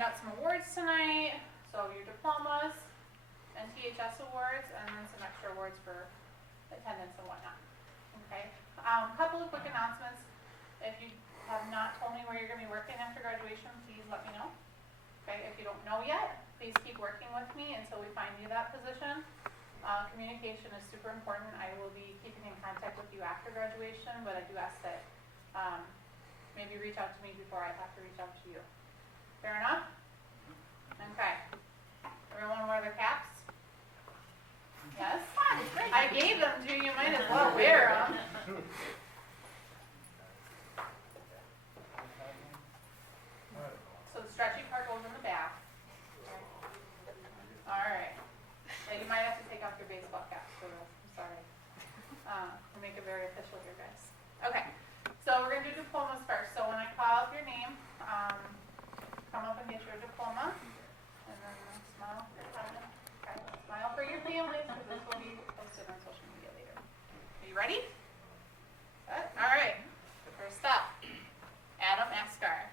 hand out some awards tonight. So your diplomas, NTHS awards, and then some extra awards for attendance and whatnot. Okay. Couple of quick announcements. If you have not told me where you're going to be working after graduation, please let me know. Okay. If you don't know yet, please keep working with me until we find you that position. Communication is super important. I will be keeping in contact with you after graduation, but I do ask that maybe reach out to me before I have to reach out to you. Fair enough? Okay. Everyone wear their caps? Yes? I gave them to you. You might as well wear them. So the stretchy part goes in the back. All right. Yeah, you might have to take off your baseball caps for this. I'm sorry. We'll make it very official here, guys. Okay. So we're going to do diplomas first. So when I call up your name, come up and get your diploma. And then smile for your family. Okay. Smile for your family, because this will be posted on social media later. Are you ready? Set? All right. First up, Adam Askar.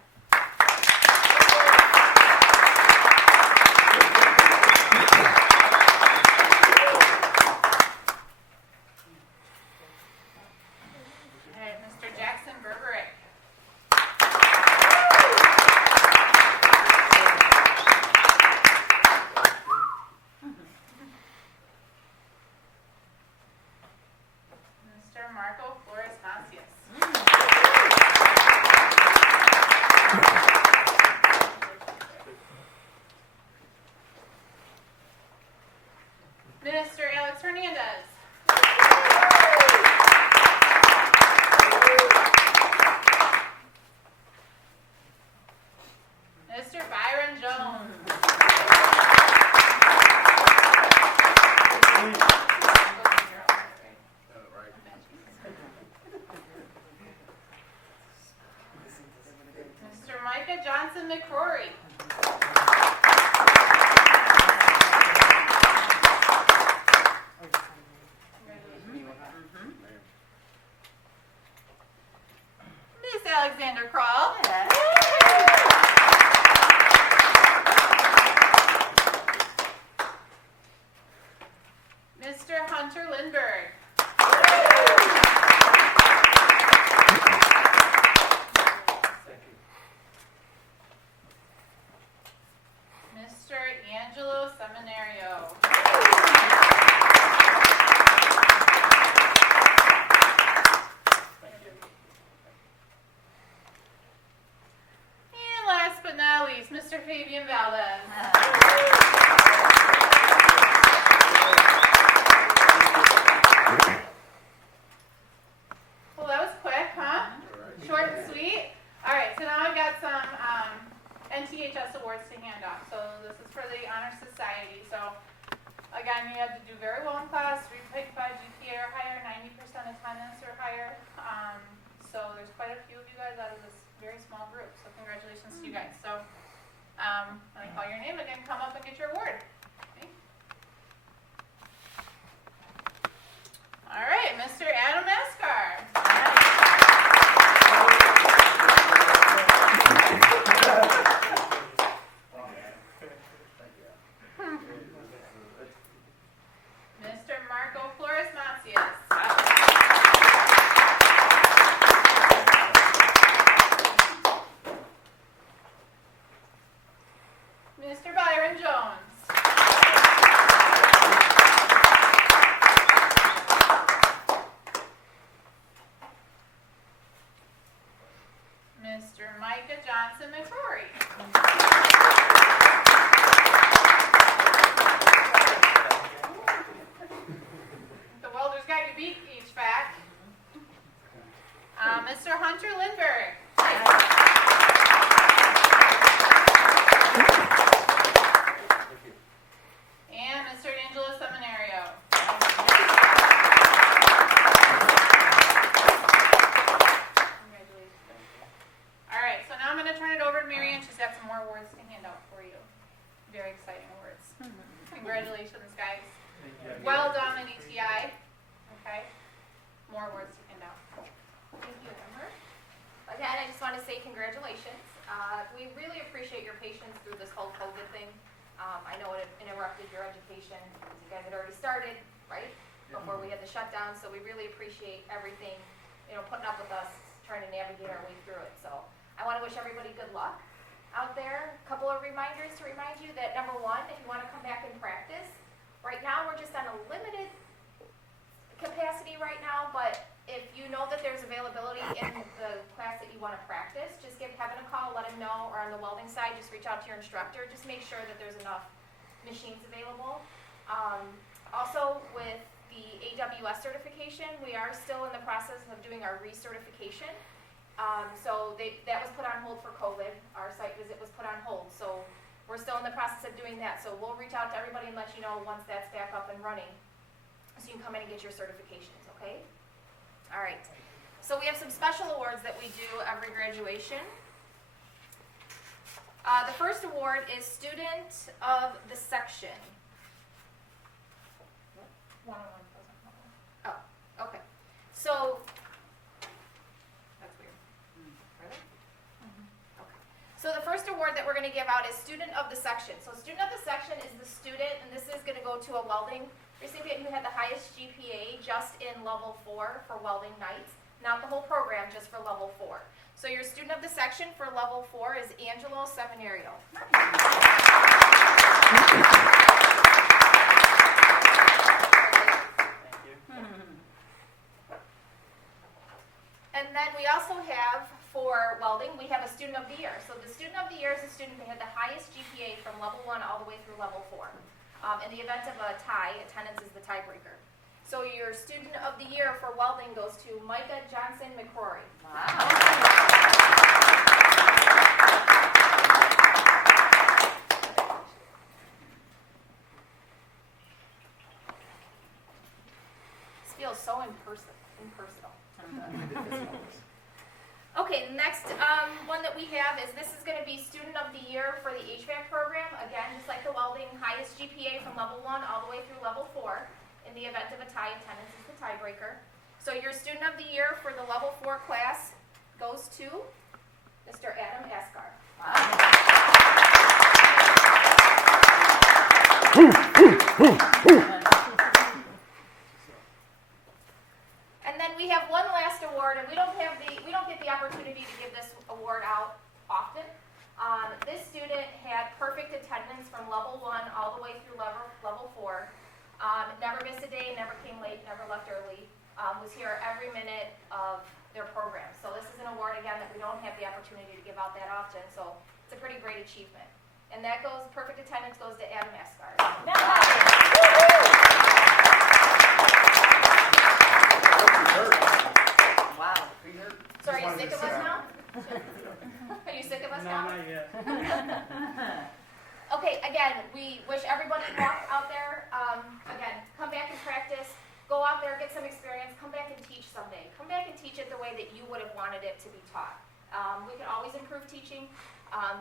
NTHS awards to hand out. So this is for the Honor Society. So again, you had to do very well in class, 3.5 GPA or higher, 90% attendance or higher. So there's quite a few of you guys out of this very small group. So congratulations to you guys. So when I call your name again, come up and get your award. Okay. All right, Mr. Adam Askar. Mr. Marco Flores Macias. Mr. Byron Jones. Mr. Micah Johnson McCrory. The welders got you beat, HVAC. Mr. Hunter Lindbergh. And Mr. D'Angelo Seminario. Congratulations. All right, so now I'm going to turn it over to Marianne. She's got some more awards to hand out for you. Very exciting awards. Congratulations, guys. Well done in ETI. Okay. More awards to hand out. Thank you, Amber. Again, I just want to say congratulations. We really appreciate your patience through this whole COVID thing. I know it interrupted your education because you guys had already started, right? Before we had the shutdown, so we really appreciate everything, putting up with us, trying to navigate our way through it. So I want to wish everybody good luck out there. A couple of reminders to remind you that, number one, if you want to come back and practice, right now we're just on a limited capacity right now, but if you know that there's availability in the class that you want to practice, just give Kevin a call, let him know, or on the welding side, just reach out to your instructor. Just make sure that there's enough machines available. Also, with the AWS certification, we are still in the process of doing our recertification. So that was put on hold for COVID. Our site visit was put on hold. So we're still in the process of doing that. So we'll reach out to everybody and let you know once that's back up and running, so you can come in and get your certifications, okay? All right. So we have some special awards that we do every graduation. The first award is Student of the Section. One-on-one doesn't count. Oh, okay. So, that's weird. Really? Okay. So the first award that we're going to give out is Student of the Section. So Student of the Section is the student, and this is going to go to a welding recipient who had the highest GPA just in level 4 for welding nights. Not the whole program, just for level 4. So your Student of the Section for level 4 is Angelo Seminario. And then we also have, for welding, we have a Student of the Year. So the Student of the Year is a student that had the highest GPA from level 1 all the way through level 4. In the event of a tie, attendance is the tiebreaker. So your Student of the Year for welding goes to Micah Johnson McCrory. Wow. This feels so impersonal. Okay, the next one that we have is, this is going to be Student of the Year for the HVAC program. Again, just like the welding, highest GPA from level 1 all the way through level 4. In the event of a tie, attendance is the tiebreaker. So your Student of the Year for the level 4 class goes to Mr. Adam Askar. And then we have one last award, and we don't get the opportunity to give this award out often. This student had perfect attendance from level 1 all the way through level 4. Never missed a day, never came late, never left early. Was here every minute of their program. So this is an award, again, that we don't have the opportunity to give out that often. So it's a pretty great achievement. And that goes, perfect attendance goes to Adam Askar. Wow. So are you sick of us now? Are you sick of us now? No, not yet. Okay, again, we wish everybody luck out there. Again, come back and practice. Go out there, get some experience. Come back and teach someday. Come back and teach it the way that you would have wanted it to be taught. We can always improve teaching.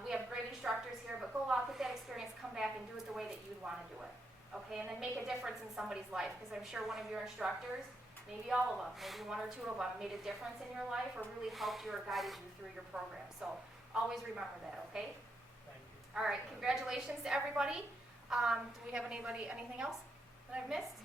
We have great instructors here, but go out, get that experience, come back and do it the way that you'd want to do it. Okay, and then make a difference in somebody's life, because I'm sure one of your instructors, maybe all of them, maybe 1 or 2 of them, made a difference in your life or really helped you or guided you through your program. So always remember that, okay? Thank you. All right, congratulations to everybody. Do we have anything else that I've missed?